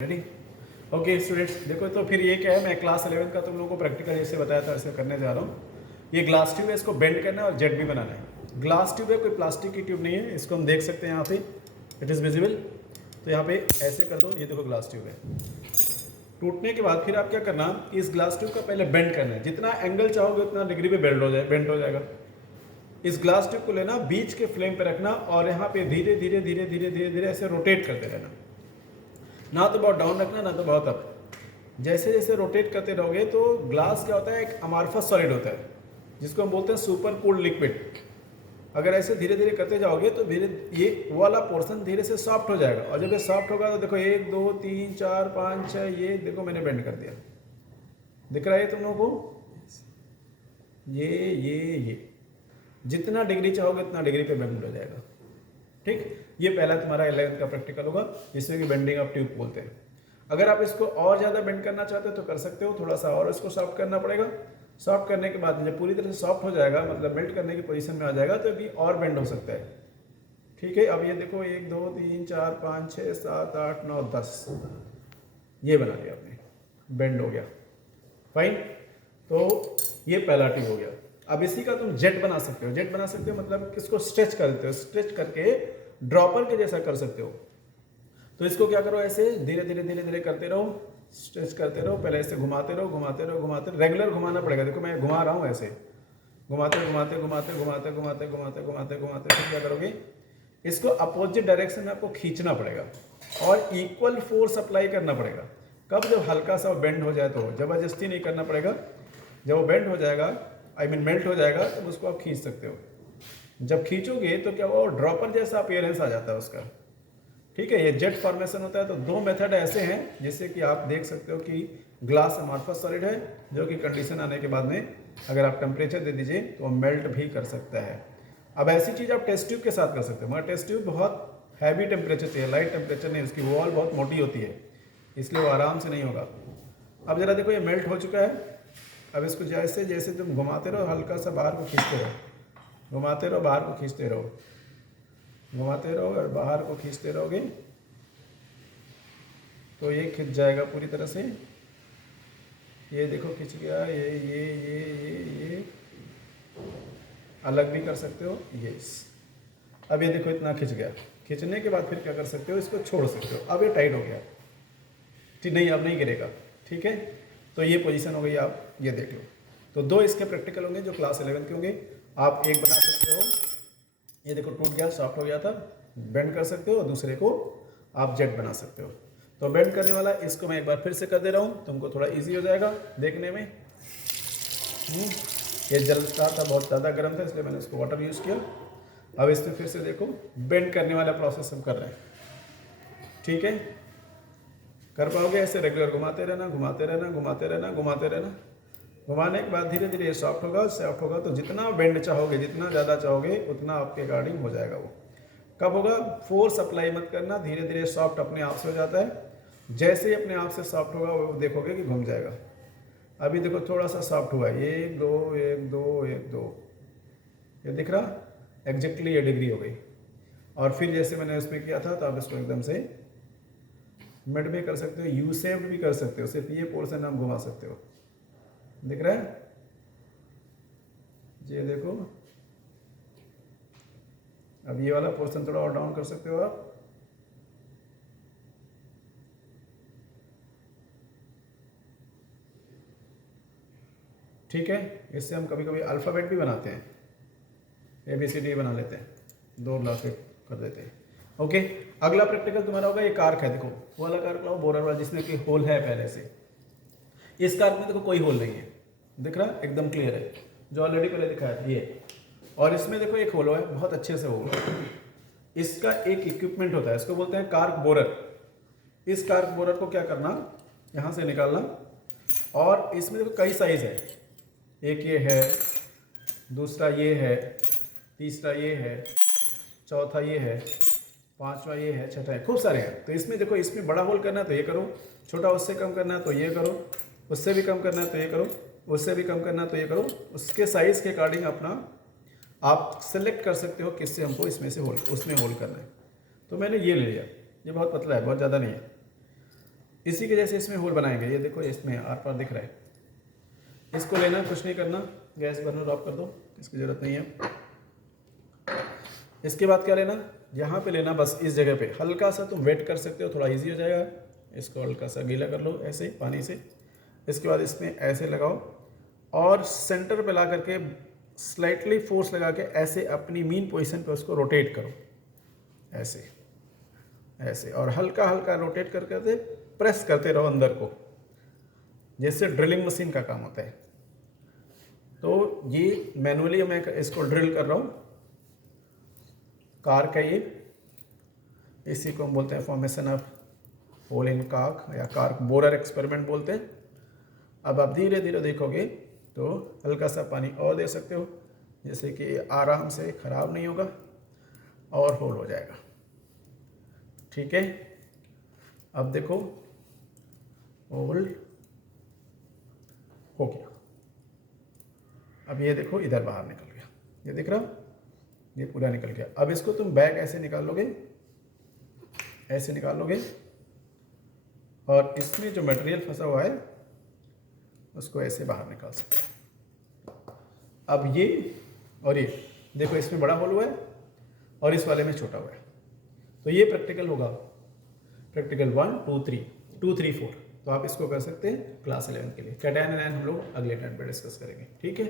Ready. Okay students, देखो तो फिर ये क्या है, मैं क्लास 11 का तुम लोगों को प्रैक्टिकल जैसे बताया था ऐसे करने जा रहा हूँ। ये ग्लास ट्यूब है, इसको बेंड करना है और जेट भी बनाना है। ग्लास ट्यूब है, कोई प्लास्टिक की ट्यूब नहीं है। इसको हम देख सकते हैं यहाँ पे, इट इज़ विजिबल। तो यहाँ पे ऐसे कर दो, ये देखो ग्लास ट्यूब है। टूटने के बाद फिर आप क्या करना, इस ग्लास ट्यूब का पहले बेंड करना है। जितना एंगल चाहोगे उतना डिग्री पे बेंड हो जाएगा। इस ग्लास ट्यूब को लेना, बीच के फ्लेम पे रखना और यहाँ पे धीरे धीरे धीरे धीरे धीरे धीरे ऐसे रोटेट करते रहना। ना तो बहुत डाउन रखना, ना तो बहुत अप। जैसे जैसे रोटेट करते रहोगे तो ग्लास क्या होता है, एक अमार्फस सॉलिड होता है जिसको हम बोलते हैं सुपर कूल्ड लिक्विड। अगर ऐसे धीरे धीरे करते जाओगे तो धीरे ये वो वाला पोर्शन धीरे से सॉफ्ट हो जाएगा। और जब ये सॉफ्ट होगा तो देखो 1 2 3 4 5 6, ये देखो मैंने बेंड कर दिया। दिख रहा है तुम लोगों को? ये जितना डिग्री चाहोगे उतना डिग्री पे बेंड हो जाएगा। ठीक, ये पहला तुम्हारा 11th का प्रैक्टिकल होगा, जिसमें कि बेंडिंग ऑफ ट्यूब बोलते हैं। अगर आप इसको और ज़्यादा बेंड करना चाहते हो तो कर सकते हो, थोड़ा सा और इसको सॉफ्ट करना पड़ेगा। सॉफ्ट करने के बाद जब पूरी तरह से सॉफ्ट हो जाएगा, मतलब मेल्ट करने की पोजीशन में आ जाएगा, तो अभी और बेंड हो सकता है। ठीक है, अब ये देखो 1 2 3 4 5 6 7 8 9 10, ये बना लिया आपने, बेंड हो गया। फाइन, तो ये पहला ट्यूब हो गया। अब इसी का तुम जेट बना सकते हो। जेट बना सकते हो मतलब किसको स्ट्रेच कर देते हो, स्ट्रेच करके ड्रॉपर के जैसा कर सकते हो। तो इसको क्या करो, ऐसे धीरे धीरे धीरे धीरे करते रहो, स्ट्रेच करते रहो। पहले ऐसे घुमाते रहो घुमाते रहो घुमाते, रेगुलर घुमाना पड़ेगा। देखो मैं घुमा रहा हूँ ऐसे, घुमाते घुमाते घुमाते घुमाते घुमाते घुमाते घुमाते घुमाते फिर क्या करोगे, इसको अपोजिट डायरेक्शन में आपको खींचना पड़ेगा और इक्वल फोर्स अप्लाई करना पड़ेगा। कब? जब हल्का सा बेंड हो जाए, तो जबरदस्ती नहीं करना पड़ेगा। जब वो बेंड हो जाएगा, आई मीन मेल्ट हो जाएगा, तो उसको आप खींच सकते हो। जब खींचोगे तो क्या वो ड्रॉपर जैसा अपीयरेंस आ जाता है उसका। ठीक है, ये जेट फॉर्मेशन होता है। तो दो मेथड ऐसे हैं जिससे कि आप देख सकते हो कि ग्लास अमॉर्फस सॉलिड है, जो कि कंडीशन आने के बाद में अगर आप टेम्परेचर दे दीजिए तो वो मेल्ट भी कर सकता है। अब ऐसी चीज़ आप टेस्ट ट्यूब के साथ कर सकते हो, मगर टेस्ट ट्यूब बहुत हैवी टेम्परेचर चाहिए, लाइट टेम्परेचर नहीं। उसकी वॉल बहुत मोटी होती है, इसलिए वो आराम से नहीं होगा। अब जरा देखो, ये मेल्ट हो चुका है। अब इसको जैसे जैसे तुम घुमाते रहो, हल्का सा बाहर को खींचते रहो, घुमाते रहो, बाहर को खींचते रहो, घुमाते रहो और बाहर को खींचते रहोगे तो ये खिंच जाएगा पूरी तरह से। ये देखो खिंच गया। ये अलग भी कर सकते हो, ये। अब ये देखो इतना खिंच गया। खिंचने के बाद फिर क्या कर सकते हो, इसको छोड़ सकते हो। अब ये टाइट हो गया, ठीक नहीं, अब नहीं गिरेगा। ठीक है, तो ये पोजीशन हो गई, आप ये देख लो। तो दो इसके प्रैक्टिकल होंगे जो क्लास 11 के होंगे। आप एक बना सकते हो, ये देखो टूट गया, सॉफ्ट हो गया था, बेंड कर सकते हो। दूसरे को आप जेट बना सकते हो। तो बेंड करने वाला इसको मैं एक बार फिर से कर दे रहा हूँ, तुमको थोड़ा इजी हो जाएगा देखने में। ये जल रहा था, बहुत ज़्यादा गर्म था, इसलिए मैंने उसको वाटर यूज़ किया। अब इसमें फिर से देखो, बेंड करने वाला प्रोसेस हम कर रहे हैं। ठीक है, कर पाओगे ऐसे रेगुलर घुमाते रहना घुमाते रहना घुमाते रहना घुमाते रहना। घुमाने के बाद धीरे धीरे ये सॉफ्ट होगा, सॉफ्ट होगा। तो जितना बेंड चाहोगे, जितना ज़्यादा चाहोगे, उतना आपके अकॉर्डिंग हो जाएगा वो। कब होगा? फोर्स अप्लाई मत करना, धीरे धीरे सॉफ्ट अपने आप से हो जाता है। जैसे ही अपने आप से सॉफ्ट होगा वो देखोगे कि घूम जाएगा। अभी देखो थोड़ा सा सॉफ्ट हुआ है, 1 2 1 2 1 2, ये दिख रहा, एग्जैक्टली ये डिग्री हो गई। और फिर जैसे मैंने उसमें किया था, तो आप इसको एकदम से मिड में कर सकते हो, यू शेप्ड भी कर सकते हो। सिर्फ ये पोर्शन आप घुमा सकते हो, दिख रहा है? ये देखो, अब ये वाला पोर्शन थोड़ा और डाउन कर सकते हो आप। ठीक है, इससे हम कभी कभी अल्फ़ाबेट भी बनाते हैं, ABCD बना लेते हैं, 2 ग्लास कर देते हैं। ओके, अगला प्रैक्टिकल तुम्हारा होगा, ये कार्क है। देखो वो वाला कार्क लाओ, बोरर वाला, जिसमें कि होल है पहले से। इस कार्क में देखो कोई होल नहीं है, दिख रहा है? एकदम क्लियर है, जो ऑलरेडी पहले दिखा है ये। और इसमें देखो एक होल है, बहुत अच्छे से होल है। इसका एक इक्विपमेंट होता है, इसको बोलते हैं कार्क बोरर। इस कार्क बोरर को क्या करना, यहाँ से निकालना। और इसमें देखो कई साइज है, एक ये है, दूसरा ये है, तीसरा ये है, चौथा ये है, पांचवा ये है, छठा है, खूब सारे हैं। तो इसमें देखो, इसमें बड़ा होल करना है तो ये करो, छोटा उससे कम करना है तो ये करो, उससे भी कम करना है तो ये करो, उससे भी कम करना है तो ये करो। उसके साइज़ के अकॉर्डिंग अपना आप सेलेक्ट कर सकते हो किससे हमको इसमें से होल, उसमें होल करना है। तो मैंने ये ले लिया, ये बहुत पतला है, बहुत ज़्यादा नहीं है। इसी के जैसे इसमें होल बनाएंगे। ये देखो इसमें आर पार दिख रहा है, इसको लेना, कुछ नहीं करना, गैस बर्नर ऑफ कर दो, इसकी ज़रूरत नहीं है। इसके बाद क्या लेना, यहाँ पे लेना बस इस जगह पे हल्का सा तुम वेट कर सकते हो, थोड़ा इजी हो जाएगा। इसको हल्का सा गीला कर लो ऐसे ही पानी से। इसके बाद इसमें ऐसे लगाओ और सेंटर पे ला करके स्लाइटली फोर्स लगा के ऐसे अपनी मीन पोजीशन पे उसको रोटेट करो, ऐसे ऐसे, और हल्का हल्का रोटेट कर करके प्रेस करते रहो अंदर को, जैसे ड्रिलिंग मशीन का काम होता है। तो ये मैनुअली मैं इसको ड्रिल कर रहा हूँ, कार का ये, इसी को हम बोलते हैं formation of hole in cork या कार्क बोरर एक्सपेरिमेंट बोलते हैं। अब आप धीरे धीरे देखोगे तो हल्का सा पानी और दे सकते हो, जैसे कि आराम से ख़राब नहीं होगा और होल हो जाएगा। ठीक है, अब देखो होल हो गया। अब ये देखो इधर बाहर निकल गया, ये दिख रहा, ये पूरा निकल गया। अब इसको तुम बैग ऐसे निकाल लोगे, ऐसे निकाल लोगे, और इसमें जो मटेरियल फंसा हुआ है उसको ऐसे बाहर निकाल सकते हो। अब ये और ये देखो, इसमें बड़ा होल हुआ है और इस वाले में छोटा हुआ है। तो ये प्रैक्टिकल होगा, प्रैक्टिकल 1, 2, 3, 2, 3, 4। तो आप इसको कर सकते हैं क्लास 11 के लिए। कैटायन एनायन हम लोग अगले टाइम पे डिस्कस करेंगे। ठीक है।